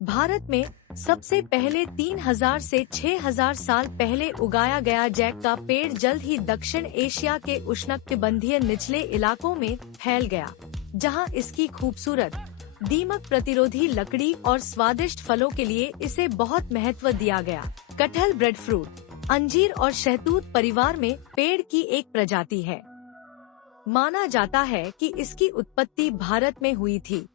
भारत में सबसे पहले 3000 से 6000 साल पहले उगाया गया जैक का पेड़ जल्द ही दक्षिण एशिया के उष्णकटिबंधीय निचले इलाकों में फैल गया, जहां इसकी खूबसूरत दीमक प्रतिरोधी लकड़ी और स्वादिष्ट फलों के लिए इसे बहुत महत्व दिया गया। कटहल ब्रेड फ्रूट अंजीर और शहतूत परिवार में पेड़ की एक प्रजाति है। माना जाता है कि इसकी उत्पत्ति भारत में हुई थी।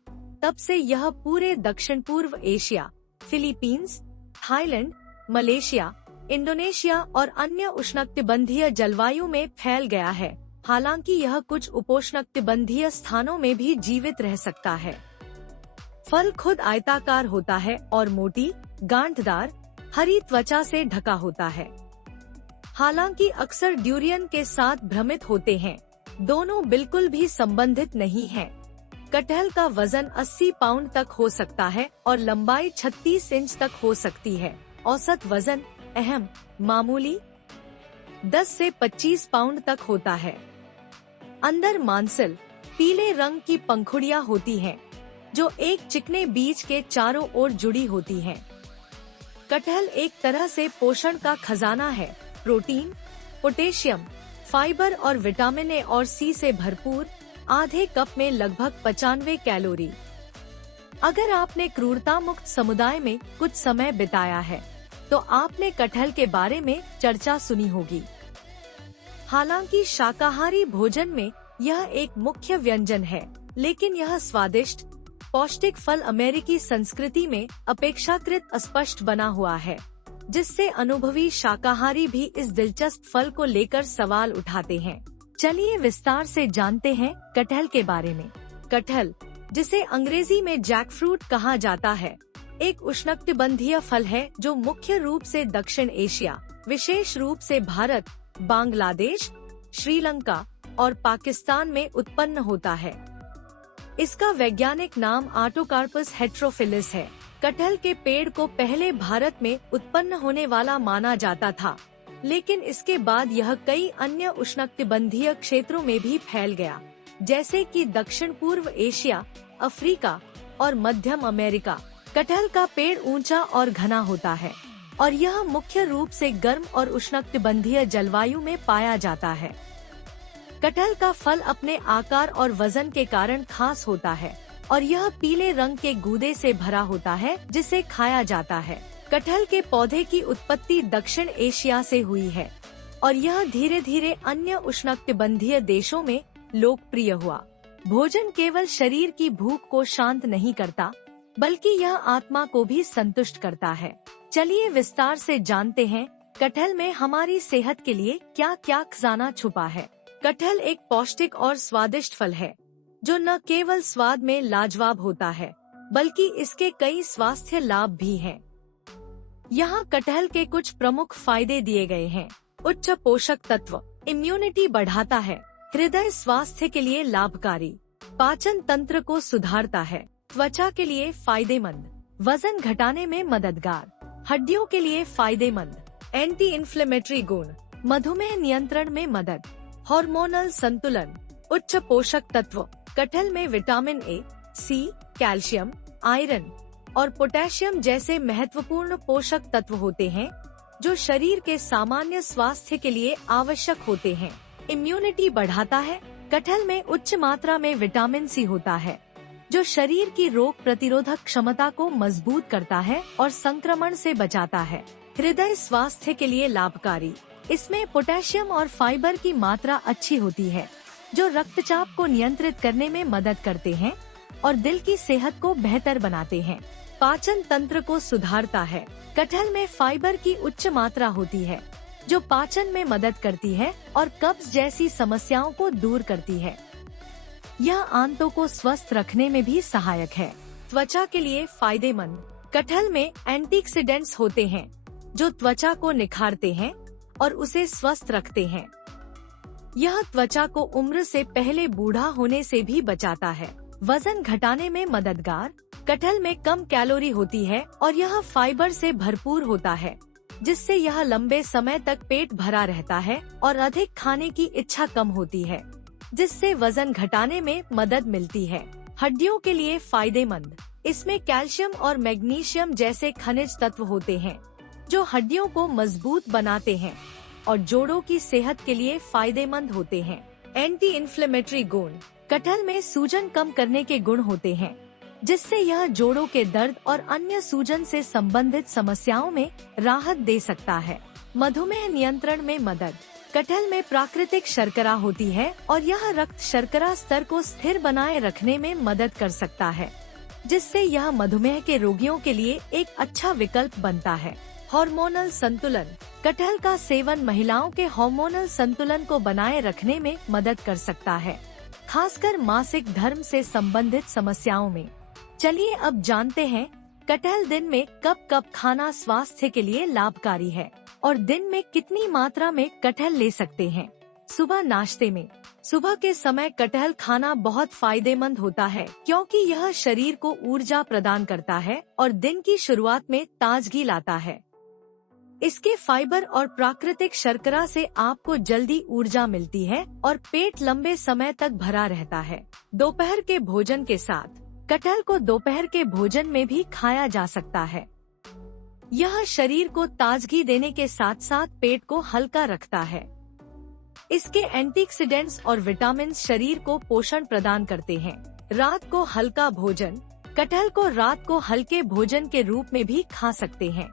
तब से यह पूरे दक्षिण पूर्व Asia, Philippines, Thailand, Malaysia, Indonesia और अन्य उष्णकटिबंधीय जलवायु में फैल गया है। हालांकि यह कुछ उपोष्णकटिबंधीय स्थानों में भी जीवित रह सकता है। फल खुद आयताकार होता है और मोटी, गांठदार, हरी त्वचा से ढका होता है। हालांकि अक्सर ड्यूरियन के साथ भ्रमित होते हैं, दोनों बिल्कुल भी संबंधित नहीं हैं। कटहल का वजन 80 पाउंड तक हो सकता है और लंबाई 36 इंच तक हो सकती है। औसत वजन मामूली 10 से 25 पाउंड तक होता है। अंदर मांसल पीले रंग की पंखुड़ियां होती हैं, जो एक चिकने बीज के चारों ओर जुड़ी होती हैं। कटहल एक तरह से पोषण का खजाना है। प्रोटीन, पोटेशियम, फाइबर और विटामिन ए और सी से भरपूर। आधे कप में लगभग 95 कैलोरी। अगर आपने क्रूरता मुक्त समुदाय में कुछ समय बिताया है, तो आपने कटहल के बारे में चर्चा सुनी होगी। हालांकि शाकाहारी भोजन में यह एक मुख्य व्यंजन है, लेकिन यह स्वादिष्ट, पौष्टिक फल अमेरिकी संस्कृति में अपेक्षाकृत अस्पष्ट बना हुआ है, जिससे अनुभवी शाकाहारी भी इस दिलचस्प फल को लेकर सवाल उठाते हैं। चलिए विस्तार से जानते हैं कटहल के बारे में। कटहल, जिसे अंग्रेजी में जैकफ्रूट कहा जाता है, एक उष्णकटिबंधीय फल है जो मुख्य रूप से दक्षिण एशिया, विशेष रूप से भारत, बांग्लादेश, श्रीलंका और पाकिस्तान में उत्पन्न होता है। इसका वैज्ञानिक नाम आटोकार्पस हेटेरोफिलिस है। कटहल के पेड़ को पहले भारत में उत्पन्न होने वाला माना जाता था, लेकिन इसके बाद यह कई अन्य उष्णकटिबंधीय क्षेत्रों में भी फैल गया, जैसे कि दक्षिण पूर्व एशिया, अफ्रीका और मध्यम अमेरिका। कटहल का पेड़ ऊंचा और घना होता है और यह मुख्य रूप से गर्म और उष्णकटिबंधीय जलवायु में पाया जाता है। कटहल का फल अपने आकार और वजन के कारण खास होता है और यह पीले रंग के गूदे से भरा होता है, जिसे खाया जाता है। कटहल के पौधे की उत्पत्ति दक्षिण एशिया से हुई है और यह धीरे धीरे अन्य उष्णकटिबंधीय देशों में लोकप्रिय हुआ। भोजन केवल शरीर की भूख को शांत नहीं करता, बल्कि यह आत्मा को भी संतुष्ट करता है। चलिए विस्तार से जानते हैं कटहल में हमारी सेहत के लिए क्या क्या खजाना छुपा है। कटहल एक पौष्टिक और स्वादिष्ट फल है, जो न केवल स्वाद में लाजवाब होता है, बल्कि इसके कई स्वास्थ्य लाभ भी हैं। यहाँ कटहल के कुछ प्रमुख फायदे दिए गए हैं। उच्च पोषक तत्व, इम्यूनिटी बढ़ाता है, हृदय स्वास्थ्य के लिए लाभकारी, पाचन तंत्र को सुधारता है, त्वचा के लिए फायदेमंद, वजन घटाने में मददगार, हड्डियों के लिए फायदेमंद, एंटी इन्फ्लेमेटरी गुण, मधुमेह नियंत्रण में मदद, हार्मोनल संतुलन। उच्च पोषक तत्व, कटहल में vitamin A, C, calcium, iron और पोटेशियम जैसे महत्वपूर्ण पोषक तत्व होते हैं, जो शरीर के सामान्य स्वास्थ्य के लिए आवश्यक होते हैं। इम्यूनिटी बढ़ाता है। कटहल में उच्च मात्रा में विटामिन सी होता है, जो शरीर की रोग प्रतिरोधक क्षमता को मजबूत करता है और संक्रमण से बचाता है। हृदय स्वास्थ्य के लिए लाभकारी, इसमें पोटेशियम और फाइबर की मात्रा अच्छी होती है, जो रक्तचाप को नियंत्रित करने में मदद करते हैं और दिल की सेहत को बेहतर बनाते हैं। पाचन तंत्र को सुधारता है। कटहल में फाइबर की उच्च मात्रा होती है, जो पाचन में मदद करती है और कब्ज जैसी समस्याओं को दूर करती है। यह आंतों को स्वस्थ रखने में भी सहायक है। त्वचा के लिए फायदेमंद, कटहल में एंटीऑक्सीडेंट्स होते हैं, जो त्वचा को निखारते हैं और उसे स्वस्थ रखते हैं। यह त्वचा को उम्र से पहले बूढ़ा होने से भी बचाता है। वजन घटाने में मददगार, कटहल में कम कैलोरी होती है और यह फाइबर से भरपूर होता है, जिससे यह लंबे समय तक पेट भरा रहता है और अधिक खाने की इच्छा कम होती है, जिससे वजन घटाने में मदद मिलती है। हड्डियों के लिए फायदेमंद, इसमें कैल्शियम और मैग्नीशियम जैसे खनिज तत्व होते हैं जो हड्डियों को मजबूत बनाते हैं और जोड़ों की सेहत के लिए फायदेमंद होते हैं। एंटी इन्फ्लेमेटरी गुण, कटहल में सूजन कम करने के गुण होते हैं जिससे यह जोड़ों के दर्द और अन्य सूजन से संबंधित समस्याओं में राहत दे सकता है। मधुमेह नियंत्रण में मदद, कटहल में प्राकृतिक शर्करा होती है और यह रक्त शर्करा स्तर को स्थिर बनाए रखने में मदद कर सकता है जिससे यह मधुमेह के रोगियों के लिए एक अच्छा विकल्प बनता है। हार्मोनल संतुलन, कटहल का सेवन महिलाओं के हार्मोनल संतुलन को बनाए रखने में मदद कर सकता है, खासकर मासिक धर्म से संबंधित समस्याओं में। चलिए अब जानते हैं कटहल दिन में कब कब खाना स्वास्थ्य के लिए लाभकारी है और दिन में कितनी मात्रा में कटहल ले सकते हैं। सुबह नाश्ते में, सुबह के समय कटहल खाना बहुत फायदेमंद होता है क्योंकि यह शरीर को ऊर्जा प्रदान करता है और दिन की शुरुआत में ताजगी लाता है। इसके फाइबर और प्राकृतिक शर्करा से आपको जल्दी ऊर्जा मिलती है और पेट लंबे समय तक भरा रहता है। दोपहर के भोजन के साथ, कटहल को दोपहर के भोजन में भी खाया जा सकता है। यह शरीर को ताजगी देने के साथ साथ पेट को हल्का रखता है। इसके एंटीऑक्सीडेंट्स और विटामिन शरीर को पोषण प्रदान करते हैं। रात को हल्का भोजन, कटहल को रात को हल्के भोजन के रूप में भी खा सकते हैं।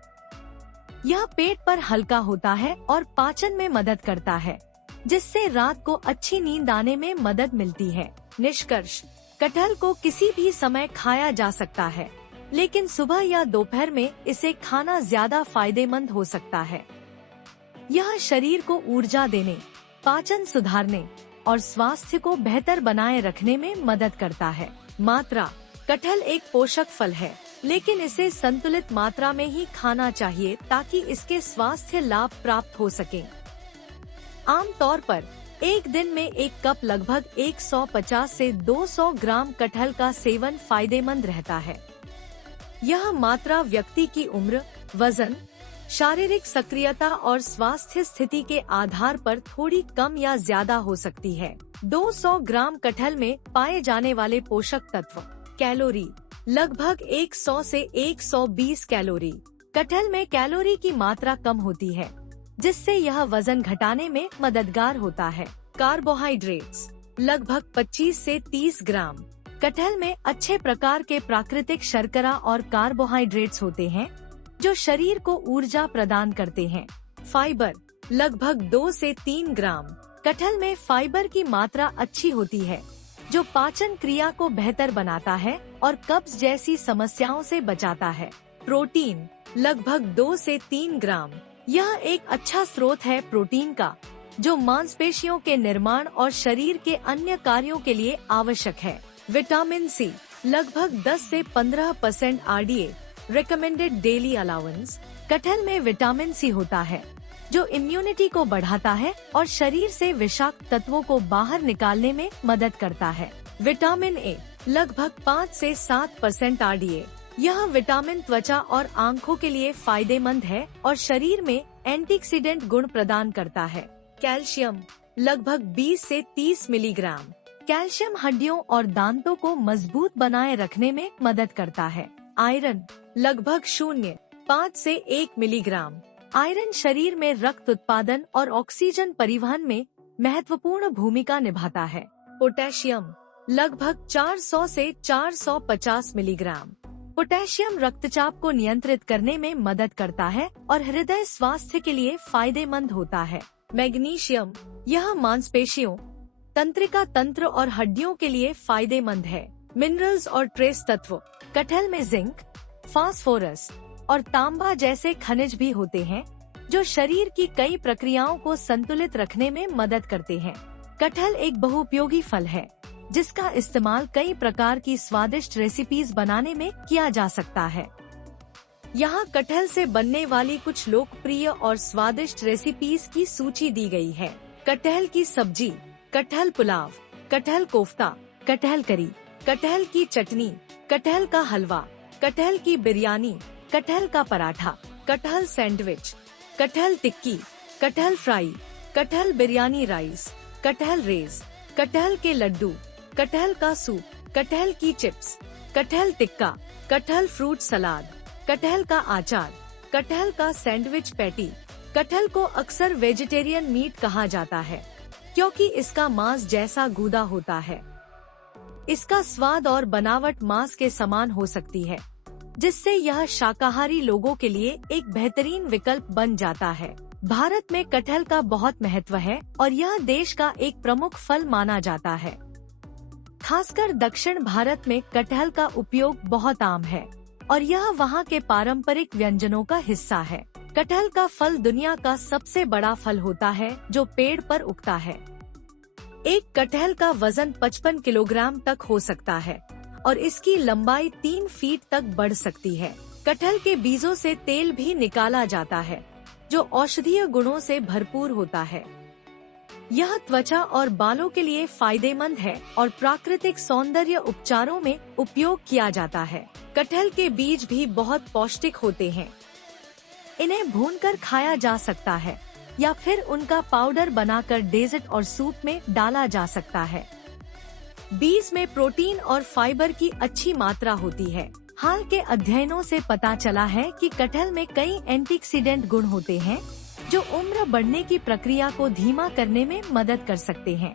यह पेट पर हल्का होता है और पाचन में मदद करता है जिससे रात को अच्छी नींद आने में मदद मिलती है। निष्कर्ष, कटहल को किसी भी समय खाया जा सकता है लेकिन सुबह या दोपहर में इसे खाना ज्यादा फायदेमंद हो सकता है। यह शरीर को ऊर्जा देने, पाचन सुधारने और स्वास्थ्य को बेहतर बनाए रखने में मदद करता है। मात्रा, कटहल एक पोषक फल है लेकिन इसे संतुलित मात्रा में ही खाना चाहिए ताकि इसके स्वास्थ्य लाभ प्राप्त हो सके। आमतौर पर एक दिन में एक कप लगभग 150 से 200 ग्राम कटहल का सेवन फायदेमंद रहता है। यह मात्रा व्यक्ति की उम्र, वजन, शारीरिक सक्रियता और स्वास्थ्य स्थिति के आधार पर थोड़ी कम या ज्यादा हो सकती है। 200 ग्राम कटहल में पाए जाने वाले पोषक तत्व। कैलोरी, लगभग 100 से 120 कैलोरी। कटहल में कैलोरी की मात्रा कम होती है जिससे यह वजन घटाने में मददगार होता है। कार्बोहाइड्रेट्स, लगभग 25 से 30 ग्राम। कटहल में अच्छे प्रकार के प्राकृतिक शर्करा और कार्बोहाइड्रेट्स होते हैं जो शरीर को ऊर्जा प्रदान करते हैं। फाइबर, लगभग 2 से 3 ग्राम। कटहल में फाइबर की मात्रा अच्छी होती है जो पाचन क्रिया को बेहतर बनाता है और कब्ज जैसी समस्याओं से बचाता है। प्रोटीन, लगभग 2 से 3 ग्राम। यह एक अच्छा स्रोत है प्रोटीन का जो मांसपेशियों के निर्माण और शरीर के अन्य कार्यों के लिए आवश्यक है। विटामिन सी, लगभग 10 से 15% RDA, रिकमेंडेड डेली अलाउंस। कटहल में विटामिन सी होता है जो इम्यूनिटी को बढ़ाता है और शरीर से विषाक्त तत्वों को बाहर निकालने में मदद करता है। विटामिन ए, लगभग 5 से 7% RDA। यह विटामिन त्वचा और आंखों के लिए फायदेमंद है और शरीर में एंटीऑक्सीडेंट गुण प्रदान करता है। कैल्शियम, लगभग 20 से 30 मिलीग्राम। कैल्शियम हड्डियों और दांतों को मजबूत बनाए रखने में मदद करता है। आयरन, लगभग 0.5 से 1 मिलीग्राम। आयरन शरीर में रक्त उत्पादन और ऑक्सीजन परिवहन में महत्वपूर्ण भूमिका निभाता है। पोटेशियम, लगभग 400 से 450 मिलीग्राम। पोटेशियम रक्तचाप को नियंत्रित करने में मदद करता है और हृदय स्वास्थ्य के लिए फायदेमंद होता है। मैग्नीशियम, यह मांसपेशियों, तंत्रिका तंत्र और हड्डियों के लिए फायदेमंद है। मिनरल्स और ट्रेस तत्व, कटहल में जिंक, फास्फोरस और तांबा जैसे खनिज भी होते हैं जो शरीर की कई प्रक्रियाओं को संतुलित रखने में मदद करते हैं। कटहल एक बहुउपयोगी फल है जिसका इस्तेमाल कई प्रकार की स्वादिष्ट रेसिपीज बनाने में किया जा सकता है। यहाँ कटहल से बनने वाली कुछ लोकप्रिय और स्वादिष्ट रेसिपीज की सूची दी गई है। कटहल की सब्जी, कटहल पुलाव, कटहल कोफ्ता, कटहल करी, कटहल की चटनी, कटहल का हलवा, कटहल की बिरयानी, कटहल का पराठा, कटहल सैंडविच, कटहल टिक्की, कटहल फ्राई, कटहल बिरयानी राइस, कटहल रेज, कटहल के लड्डू, कटहल का सूप, कटहल की चिप्स, कटहल टिक्का, कटहल फ्रूट सलाद, कटहल का अचार, कटहल का सैंडविच पैटी। कटहल को अक्सर वेजिटेरियन मीट कहा जाता है क्योंकि इसका मांस जैसा गूदा होता है। इसका स्वाद और बनावट मांस के समान हो सकती है, जिससे यह शाकाहारी लोगों के लिए एक बेहतरीन विकल्प बन जाता है। भारत में कटहल का बहुत महत्व है और यह देश का एक प्रमुख फल माना जाता है। खासकर दक्षिण भारत में कटहल का उपयोग बहुत आम है और यह वहाँ के पारंपरिक व्यंजनों का हिस्सा है। कटहल का फल दुनिया का सबसे बड़ा फल होता है जो पेड़ पर उगता है। एक कटहल का वजन 55 किलोग्राम तक हो सकता है और इसकी लंबाई 3 फीट तक बढ़ सकती है। कटहल के बीजों से तेल भी निकाला जाता है जो औषधीय गुणों से भरपूर होता है। यह त्वचा और बालों के लिए फायदेमंद है और प्राकृतिक सौंदर्य उपचारों में उपयोग किया जाता है। कटहल के बीज भी बहुत पौष्टिक होते हैं। इन्हें भूनकर खाया जा सकता है या फिर उनका पाउडर बनाकर डेजर्ट और सूप में डाला जा सकता है। बीज में प्रोटीन और फाइबर की अच्छी मात्रा होती है। हाल के अध्ययनों से पता चला है कि कटहल में कई एंटीऑक्सीडेंट गुण होते हैं जो उम्र बढ़ने की प्रक्रिया को धीमा करने में मदद कर सकते हैं।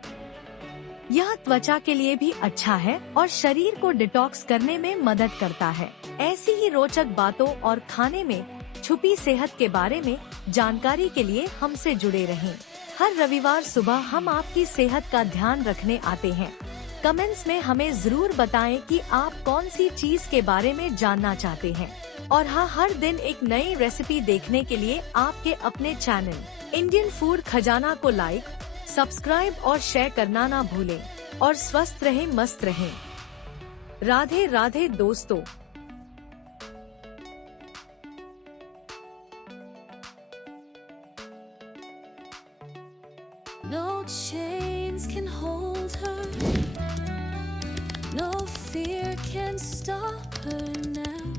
यह त्वचा के लिए भी अच्छा है और शरीर को डिटॉक्स करने में मदद करता है। ऐसी ही रोचक बातों और खाने में छुपी सेहत के बारे में जानकारी के लिए हमसे जुड़े रहें। हर रविवार सुबह हम आपकी सेहत का ध्यान रखने आते हैं। कमेंट्स में हमें जरूर बताएं कि आप कौन सी चीज के बारे में जानना चाहते हैं। और हाँ, हर दिन एक नई रेसिपी देखने के लिए आपके अपने चैनल इंडियन फूड खजाना को लाइक, सब्सक्राइब और शेयर करना ना भूलें। और स्वस्थ रहें, मस्त रहें। राधे राधे दोस्तों। No chains can hold her, no fear can stop her now.